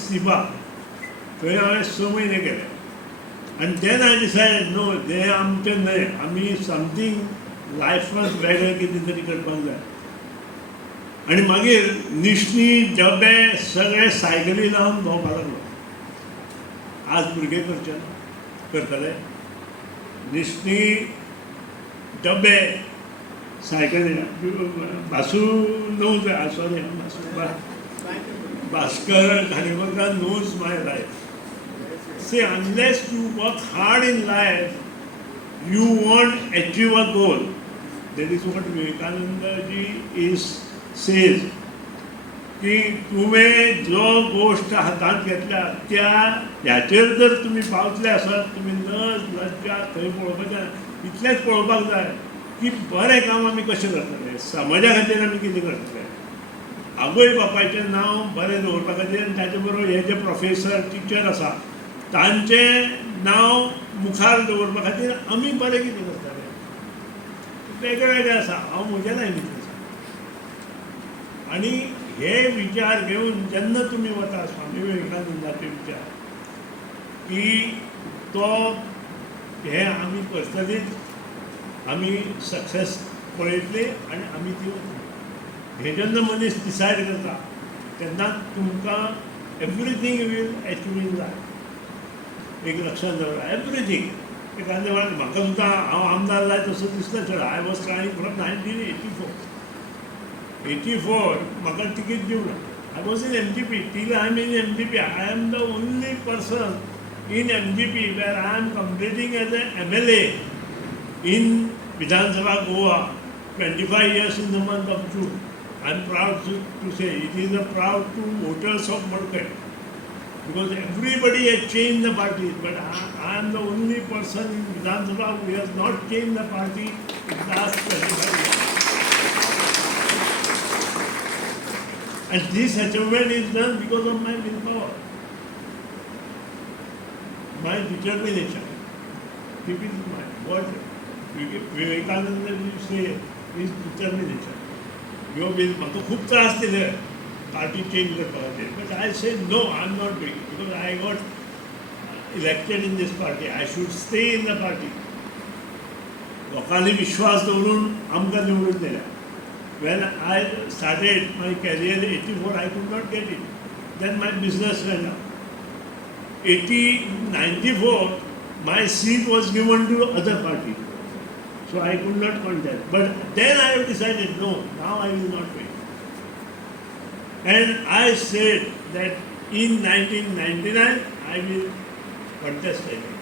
सिबा थंय हांवें 6 म्हयने केले आनी देन आय डिसायड नो हें आमचें न्हय आमी समथींग लायफांत वेगळें कितें तरी करपाक जाय आनी मागीर निशणी डबे सगळे सायकली लावन भोंवपाक लागलो आज भुरगे करचे ना करतले निशणी डबे सायकली भासू न्हू sorry Bhaskar Khandeparkar knows my life. See, unless you work hard in life, you won't achieve a goal. That is what Vivekananda ji is says. की तुम्ही जो गोष्ट हातात घेतल्या त्या ह्याचेर जर तुम्ही पावतले आसात तुम्ही नज लज्जा थंय पळोवपाचें इतलेंच पळोवपाक जाय की बरें काम आमी कशें करतले समाजा खातीर आमी कितें करतले आवय बापायचें नांव बरें दवरपा खातीर आनी ताचे बरोबर हे जे प्रोफेसर टिचर आसा तांचें नांव मुखार दवरपा खातीर आमी बरें कितें करतले वेगळें वेगळें आसा हांव म्हज्या लायनींत आसा आनी हे विचार घेवन जेन्ना तुमी वता स्वामी विवेकानंदाचे विचार की तो हे आमी करतलीच आमी सक्सेस पळयतली आनी आमी ती हे जेन्ना मनीस डिसायड करता तेन्ना तुमकां everything will achieve in life एक लक्षांत दवरा एवरीथींग एखादें वेळार म्हाका सुद्दां हांव आमदार जाय तसो दिसता चड आय वॉज ट्रायंग फ्रॉम 1984 म्हाका टिकेट दिवना I was in MGP till I am in MGP I am the only person in MGP where I am competing as an MLA in Vidhan Sabha Goa 25 years in the month of June. I am proud to say it is a proud to voters of Madkut because everybody has changed the party but I am the only person in Vidhan Sabha who has not changed the party in the last 25 years. And this achievement is done because of my willpower. My determination. This is my what Vivekananda ji say is determination. You will म्हाका खूब त्रास दिले party change करपाक but I said no I am not doing because I got elected in this party. I should stay in the party. लोकांनी विश्वास दवरून आमकां निवडून दिल्या. When I started my career in 84 I could not get it. Then my business went up. 94 my seat was given to other party so I could not contest but then I have decided no now I will not wait and I said that in 1999 I will contest again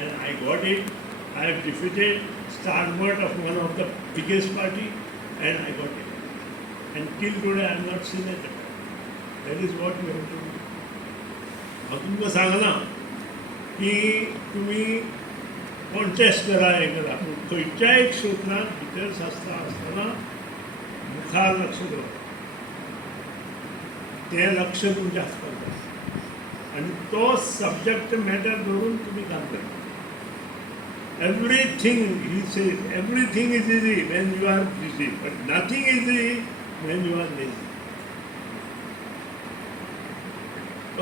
and I got it. I have defeated Starboard of one of the biggest party and I got it and till today I am not senator. That is what you have to do. हांव तुमकां सांगना की तुमी contest करा हें करा पूण खंयच्याय क्षेत्रांत भितर आसतना मुखार लक्ष दवरप तें लक्ष तुमचें आसपाक जाय आनी तो सब्जेक्ट मॅटर दवरून तुमी काम करता एवरीथींग ही says everything is easy when you are busy but nothing is easy when you are lazy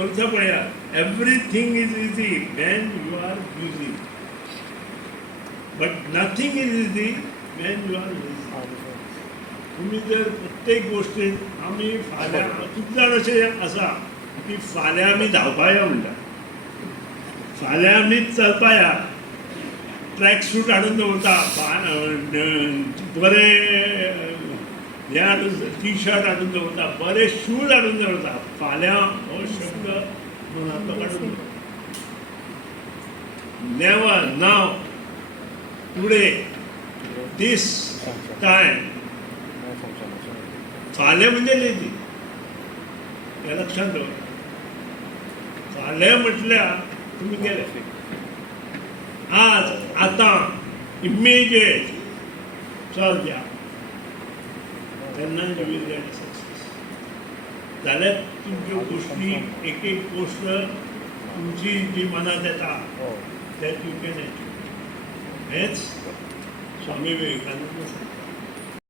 अर्थ पळयात everything is easy when you are busy but nothing is easy when you are lazy तुम्ही जर प्रत्येक गोष्टीत आमी फाल्यां खूब जाण अशें आसा की फाल्यां आमी धांवपा या म्हणटा फाल्यां आमी चलपा या ट्रॅक सूट हाडून दवरता बरें हे हाडून टी शर्ट हाडून दवरता बरे शूज हाडून दवरता फाल्यां हो शब्द मनांतलो काडून नेवर नाव टुडे दीस टायम फाल्यां म्हणजे लेजी हे लक्षांत दवर फाल्यां म्हटल्यार तुमी गेले आज आतां इमिजिएट चल या तेन्ना यू वील गेट सक्सेस जाल्यार तुमच्यो गोश्टी एक एक गोश्ट तुमची जी मनांत येता दॅट यू कॅन अचीव हेच स्वामी विवेकानंद